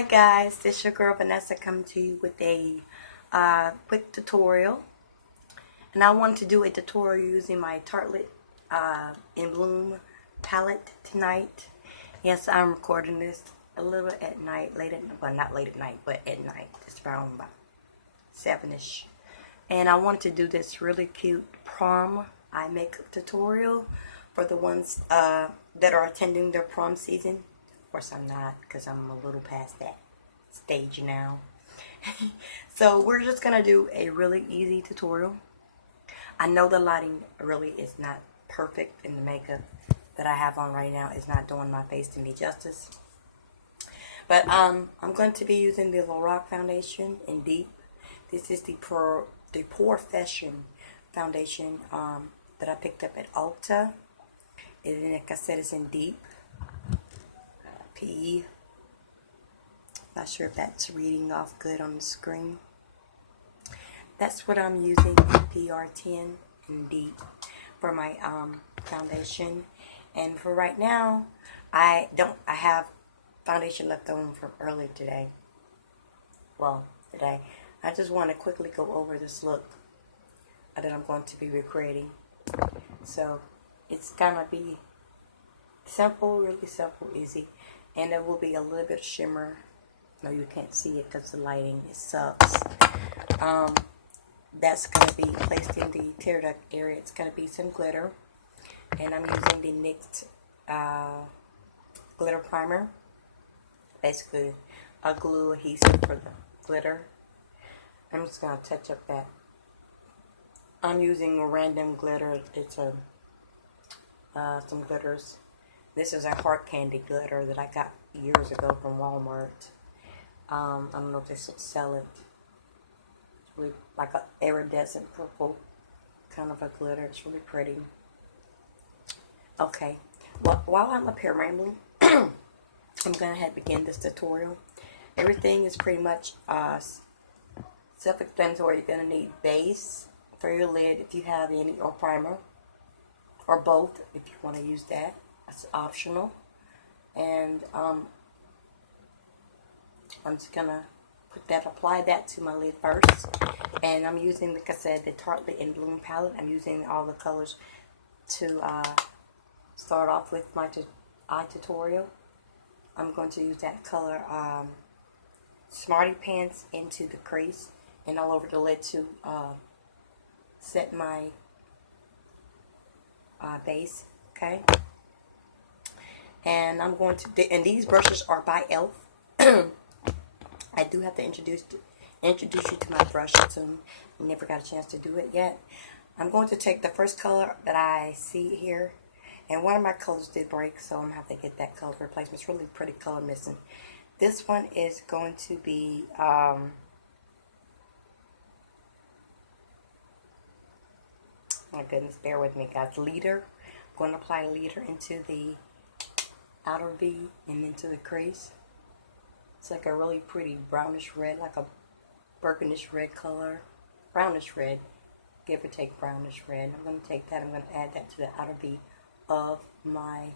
Hi guys, this is your girl Vanessa coming to you with a quick tutorial. And I wanted to do a tutorial using my Tarte in Bloom palette tonight. Yes, I'm recording this a little at night, well not late at night, but at night. It's around about 7ish. And I wanted to do this really cute prom eye makeup tutorial for the ones that are attending their prom season. Of course I'm not, because I'm a little past that stage now. So we're just going to do a really easy tutorial. I know the lighting really is not perfect, and the makeup that I have on right now is not doing my face any justice. But I'm going to be using the Lorac foundation in Deep. This is the Profession foundation that I picked up at Ulta. And like I said, it's in Deep. PE. Not sure if that's reading off good on the screen. That's what I'm using, PR10 and Deep, for my foundation. And for right now, I have foundation left over from earlier today. Well, today. I just want to quickly go over this look that I'm going to be recreating. So it's gonna be simple, really simple, easy. And there will be a little bit of shimmer. No, you can't see it because the lighting, it sucks. That's going to be placed in the tear duct area. It's going to be some glitter. And I'm using the NYX glitter primer. Basically, a glue adhesive for the glitter. I'm just going to touch up that. I'm using a random glitter. It's some glitters. This is a hard candy glitter that I got years ago from Walmart. I don't know if they still sell it. It's really like an iridescent purple kind of a glitter. It's really pretty. Okay. Well, while I'm up here rambling, I'm going to begin this tutorial. Everything is pretty much self-explanatory. You're going to need base for your lid if you have any, or primer, or both if you want to use that. It's optional. And I'm just gonna apply that to my lid first. And I'm using, like I said, the Tarte in Bloom palette. I'm using all the colors to start off with my eye tutorial. I'm going to use that color Smarty Pants into the crease and all over the lid to set my base. Okay. And I'm going to, and these brushes are by e.l.f. I do have to introduce you to my brush soon. I never got a chance to do it yet. I'm going to take the first color that I see here, and one of my colors did break, so I'm going to have to get that color replacement. It's really pretty color missing. This one is going to be my goodness, bear with me guys. Leader. I'm going to apply leader into the outer V and into the crease. It's like a really pretty brownish red, like a burgundish red color. Brownish red, give or take brownish red. I'm going to take that, I'm going to add that to the outer V of my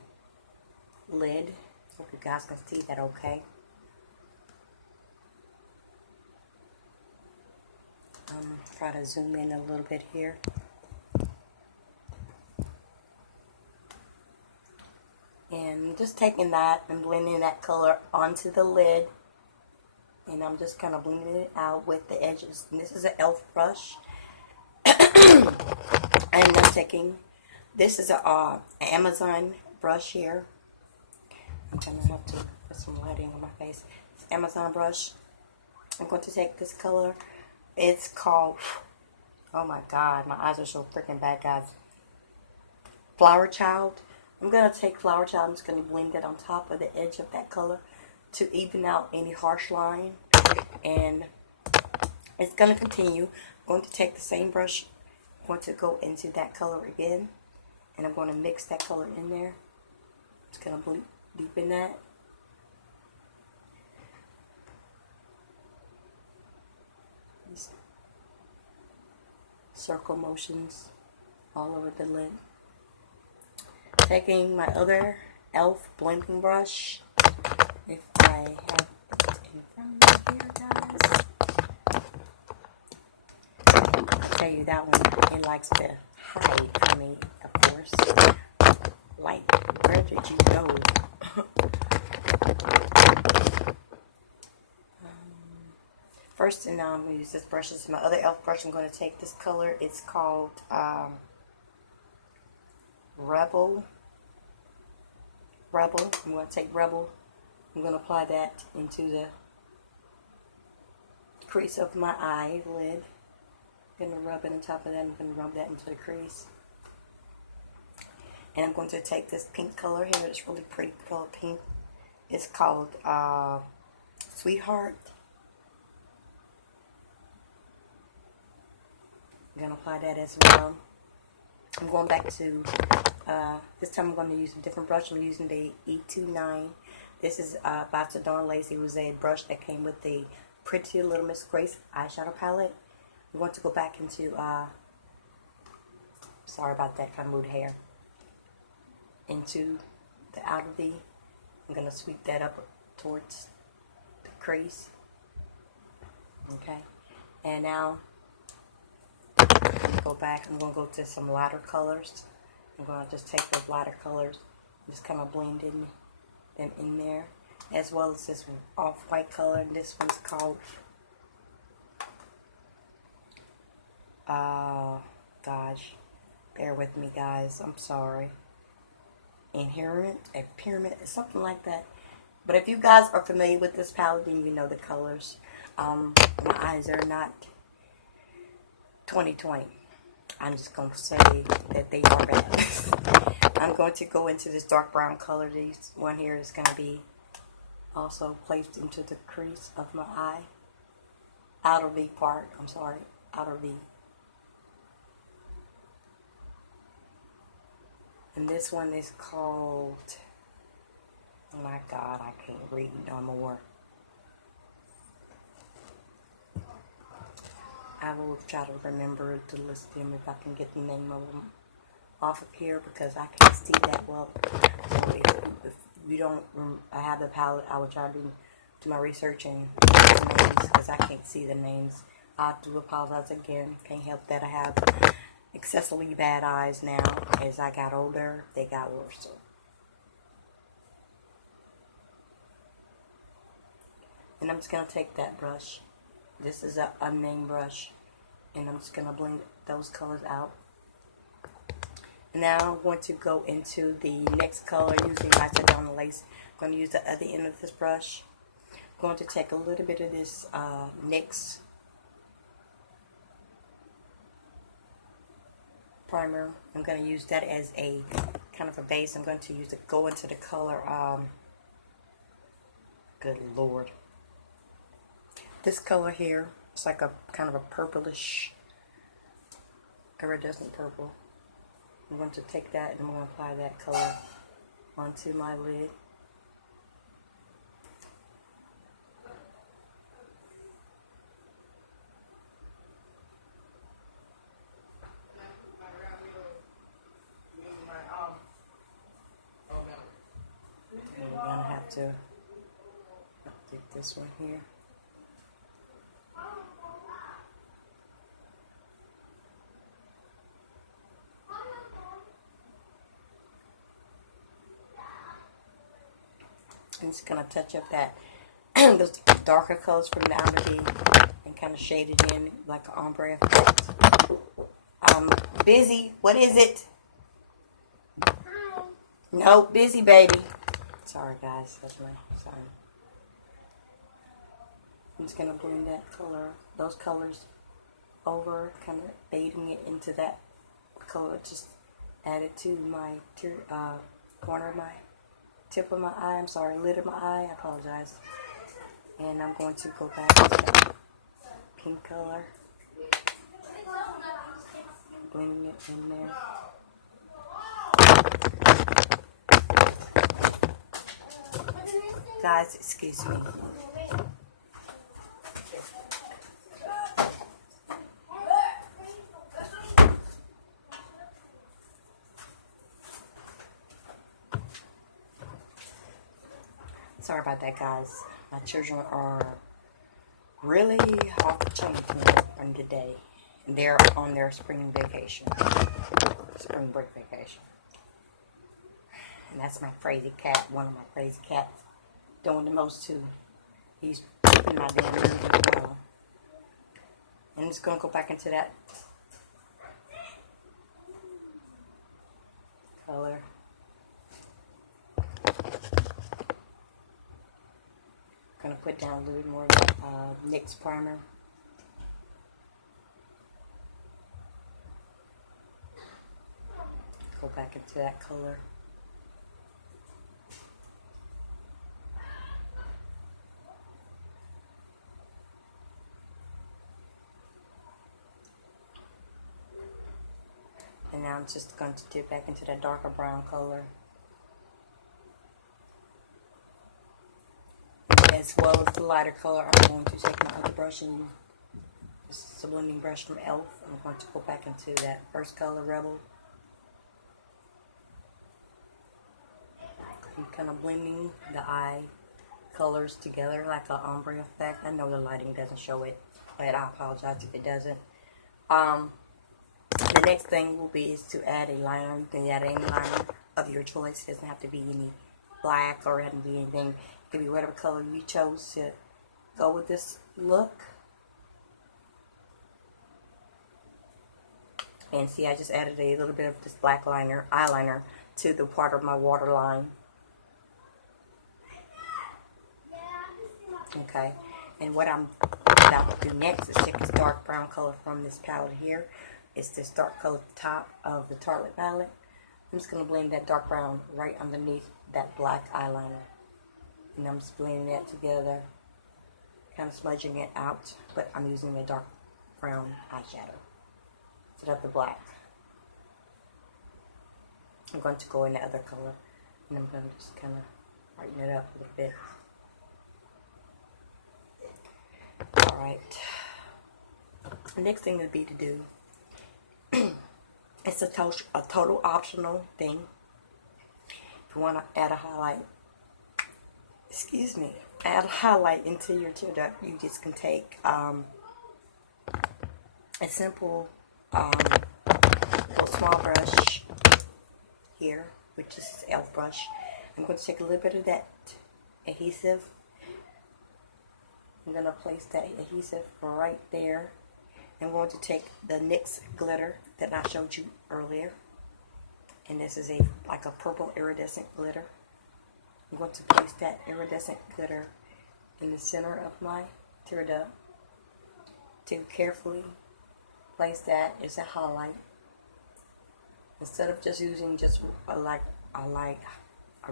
lid. Hope you guys can see that okay. Try to zoom in a little bit here. And just taking that and blending that color onto the lid. And I'm just kind of blending it out with the edges. And this is an e.l.f. brush. And I'm taking, this is an Amazon brush here. I'm going to have to put some lighting on my face. It's an Amazon brush. I'm going to take this color. It's called, oh my God, my eyes are so freaking bad, guys. Flower Child. I'm going to take Flower Child, I'm just going to blend it on top of the edge of that color to even out any harsh line. And it's going to continue. I'm going to take the same brush, I'm going to go into that color again, and I'm going to mix that color in there. I'm just going to deepen that. These circle motions all over the lid. Taking my other e.l.f. blending brush, if I have it in colors here, guys. I'll tell you that one, it likes to hide from me, of course. Like, where did you go? First, and now I'm going to use this brush. This is my other e.l.f. brush. I'm going to take this color. It's called Rebel. I'm going to take Rebel. I'm going to apply that into the crease of my eyelid. I'm going to rub it on top of that. I'm going to rub that into the crease. And I'm going to take this pink color here. It's really pretty color pink. It's called Sweetheart. I'm going to apply that as well. I'm going back to, this time I'm going to use a different brush. I'm using the E29. This is by Dawn Lacy. It was a brush that came with the Pretty Little Miss Grace eyeshadow palette. I'm going to go back into, sorry about that, kind of moved hair, into the outer V. I'm going to sweep that up towards the crease. Okay. And now, go back. I'm going to go to some lighter colors. I'm going to just take those lighter colors and just kind of blend them in there, as well as this off-white color. And this one's called gosh, bear with me, guys. I'm sorry. Inherent, pyramid, something like that. But if you guys are familiar with this palette, then you know the colors. My eyes are not 2020. I'm just going to say that they are bad. I'm going to go into this dark brown color. This one here is going to be also placed into the crease of my eye. Outer V part. I'm sorry. Outer V. And this one is called, oh my God, I can't read no more. I will try to remember to list them if I can get the name of them off of here, because I can't see that well. So if you don't, I have the palette, I will try to do my research and get the names, because I can't see the names. I do apologize again. Can't help that. I have excessively bad eyes now. As I got older, they got worse. And I'm just going to take that brush. This is an unnamed brush. And I'm just going to blend those colors out. Now I'm going to go into the next color using my Dawn Lace. I'm going to use the other end of this brush. I'm going to take a little bit of this NYX primer. I'm going to use that as a kind of a base. I'm going to use it, go into the color, good Lord. This color here, it's like a kind of a purplish, iridescent purple. I'm going to take that and I'm going to apply that color onto my lid. And I'm going to have to take this one here. I'm just going to touch up that those darker colors from the outer V and kind of shade it in like an ombre effect. Busy. What is it? Hi. No, busy, baby. Sorry, guys. That's my son. I'm just going to blend that color, those colors over, kind of fading it into that color. Just add it to my corner of my tip of my eye. I'm sorry, lid of my eye. I apologize. And I'm going to go back to that pink color. Blending it in there. Guys, excuse me. Sorry about that, guys. My children are really off the chain from today. And they're on their spring vacation. Spring break vacation. And that's my crazy cat, one of my crazy cats. Doing the most too. He's in my damn room as well. And I'm just gonna go back into that color. Gonna put down a little more of that NYX primer. Go back into that color. And now I'm just going to dip back into that darker brown color. As well as the lighter color, I'm going to take my other brush and this is a blending brush from e.l.f. I'm going to go back into that first color, Rebel. I'm kind of blending the eye colors together like an ombre effect. I know the lighting doesn't show it, but I apologize if it doesn't. The next thing will be is to add a liner. You can add any liner of your choice. It doesn't have to be any black or it doesn't be anything. It can be whatever color you chose to go with this look. And see, I just added a little bit of this black eyeliner to the part of my waterline. Okay, and what I will do next is take this dark brown color from this palette here. It's this dark color at the top of the Tarte palette. I'm just going to blend that dark brown right underneath that black eyeliner. And I'm just blending that together, kind of smudging it out, but I'm using the dark brown eyeshadow instead of the black. I'm going to go in the other color, and I'm going to just kind of brighten it up a little bit. Alright, the next thing would be to do, it's a total optional thing. If you want to add a highlight, add a highlight into your tear duct, you just can take a simple little small brush here, which is this e.l.f. brush. I'm going to take a little bit of that adhesive. I'm going to place that adhesive right there. I'm going to take the NYX glitter that I showed you earlier. And this is like a purple iridescent glitter. I'm going to place that iridescent glitter in the center of my tear duct. To carefully place that as a highlight. Instead of just using just a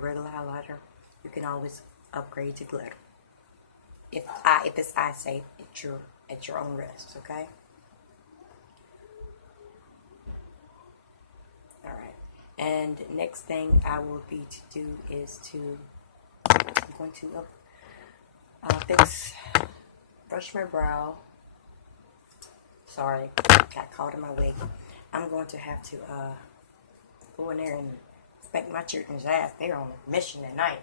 regular highlighter, you can always upgrade to glitter. If it's eye safe at your own risk, okay? All right. And next thing I will be to do is I'm going to brush my brow. Sorry, got caught in my wig. I'm going to have to go in there and spank my children's ass. They're on a mission at night.